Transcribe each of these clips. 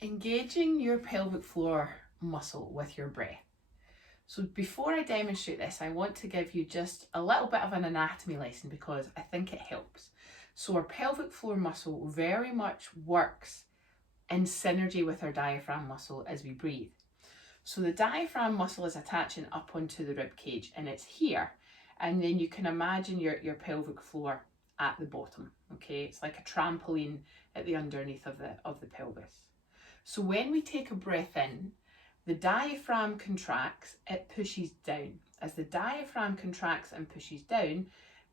Engaging your pelvic floor muscle with your breath. So before I demonstrate this, I want to give you just a little bit of an anatomy lesson because I think it helps. So our pelvic floor muscle very much works in synergy with our diaphragm muscle as we breathe. So the diaphragm muscle is attaching up onto the rib cage and it's here. And then you can imagine your pelvic floor at the bottom. Okay, it's like a trampoline at the underneath of the pelvis. So when we take a breath in, the diaphragm contracts, it pushes down. As the diaphragm contracts and pushes down,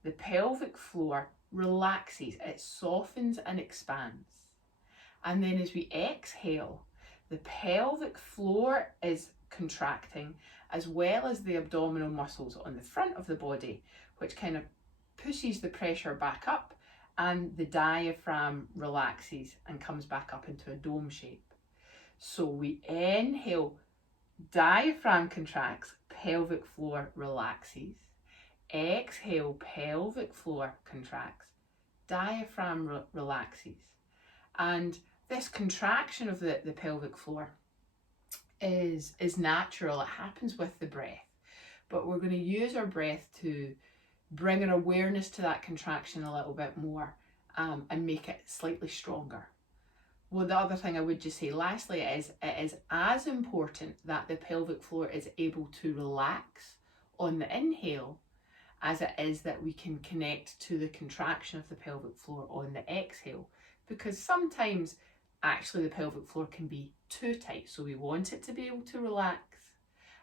the pelvic floor relaxes, it softens and expands. And then as we exhale, the pelvic floor is contracting as well as the abdominal muscles on the front of the body, which kind of pushes the pressure back up, and the diaphragm relaxes and comes back up into a dome shape. So we inhale, diaphragm contracts, pelvic floor relaxes. Exhale, pelvic floor contracts, diaphragm relaxes. And this contraction of the pelvic floor is natural. It happens with the breath. But we're going to use our breath to bring our awareness to that contraction a little bit more and make it slightly stronger. Well, the other thing I would just say lastly is it is as important that the pelvic floor is able to relax on the inhale as it is that we can connect to the contraction of the pelvic floor on the exhale, because sometimes actually the pelvic floor can be too tight. So we want it to be able to relax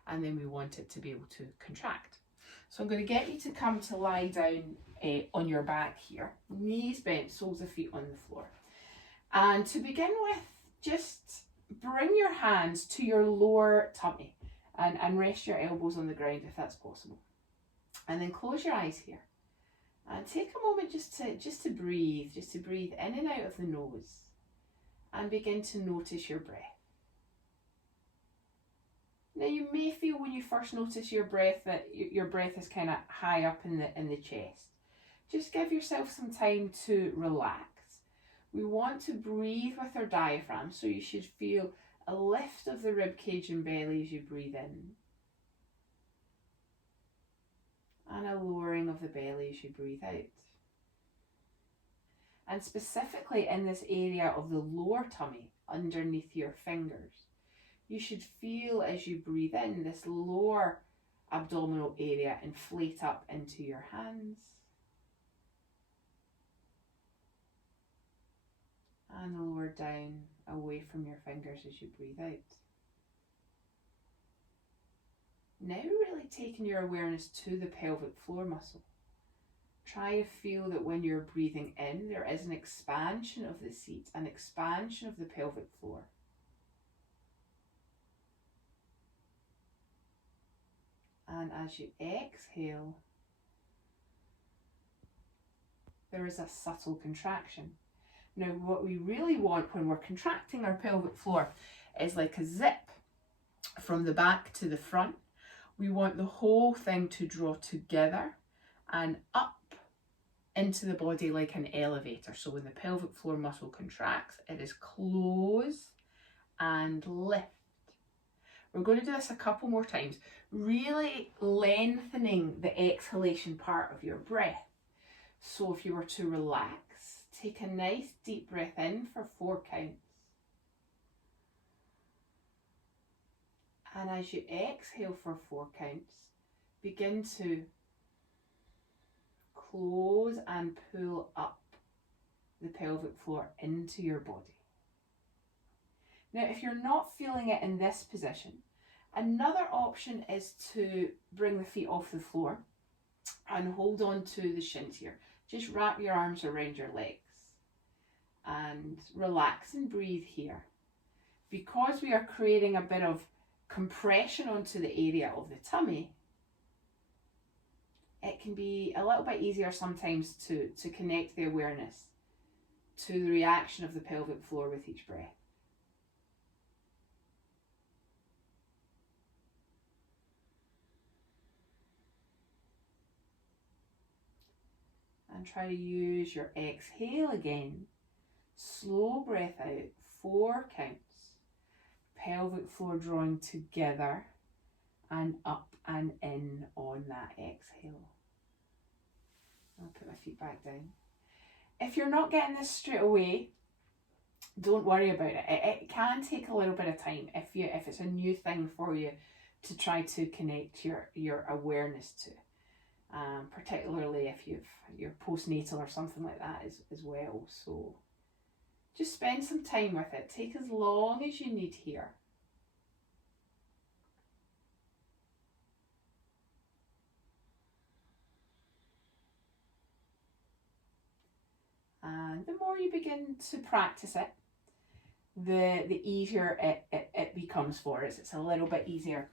and then we want it to be able to contract. So I'm going to get you to come to lie down on your back here, knees bent, soles of feet on the floor. And to begin with, just bring your hands to your lower tummy and rest your elbows on the ground if that's possible. And then close your eyes here. And take a moment just to breathe in and out of the nose. And begin to notice your breath. Now you may feel when you first notice your breath that your breath is kind of high up in the chest. Just give yourself some time to relax. We want to breathe with our diaphragm, so you should feel a lift of the rib cage and belly as you breathe in. And a lowering of the belly as you breathe out. And specifically in this area of the lower tummy, underneath your fingers, you should feel as you breathe in this lower abdominal area inflate up into your hands. And lower down away from your fingers as you breathe out. Now really taking your awareness to the pelvic floor muscle. Try to feel that when you're breathing in, there is an expansion of the seat, an expansion of the pelvic floor. And as you exhale, there is a subtle contraction. Now, what we really want when we're contracting our pelvic floor is like a zip from the back to the front. We want the whole thing to draw together and up into the body like an elevator. So when the pelvic floor muscle contracts, it is close and lift. We're going to do this a couple more times, really lengthening the exhalation part of your breath. So if you were to relax, take a nice deep breath in for 4 counts. And as you exhale for 4 counts, begin to close and pull up the pelvic floor into your body. Now, if you're not feeling it in this position, another option is to bring the feet off the floor and hold on to the shins here. Just wrap your arms around your legs and relax and breathe here. Because we are creating a bit of compression onto the area of the tummy, it can be a little bit easier sometimes to connect the awareness to the reaction of the pelvic floor with each breath. And try to use your exhale again. Slow breath out, 4 counts. pelvic floor drawing together and up and in on that exhale. I'll put my feet back down. If you're not getting this straight away, don't worry about it. It can take a little bit of time if it's a new thing for you to try to connect your awareness to. Particularly if you're postnatal or something like that as well. So just spend some time with it. Take as long as you need here. And the more you begin to practice it, the easier it becomes for us. It's a little bit easier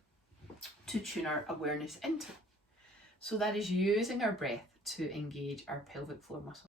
to tune our awareness into. So that is using our breath to engage our pelvic floor muscle.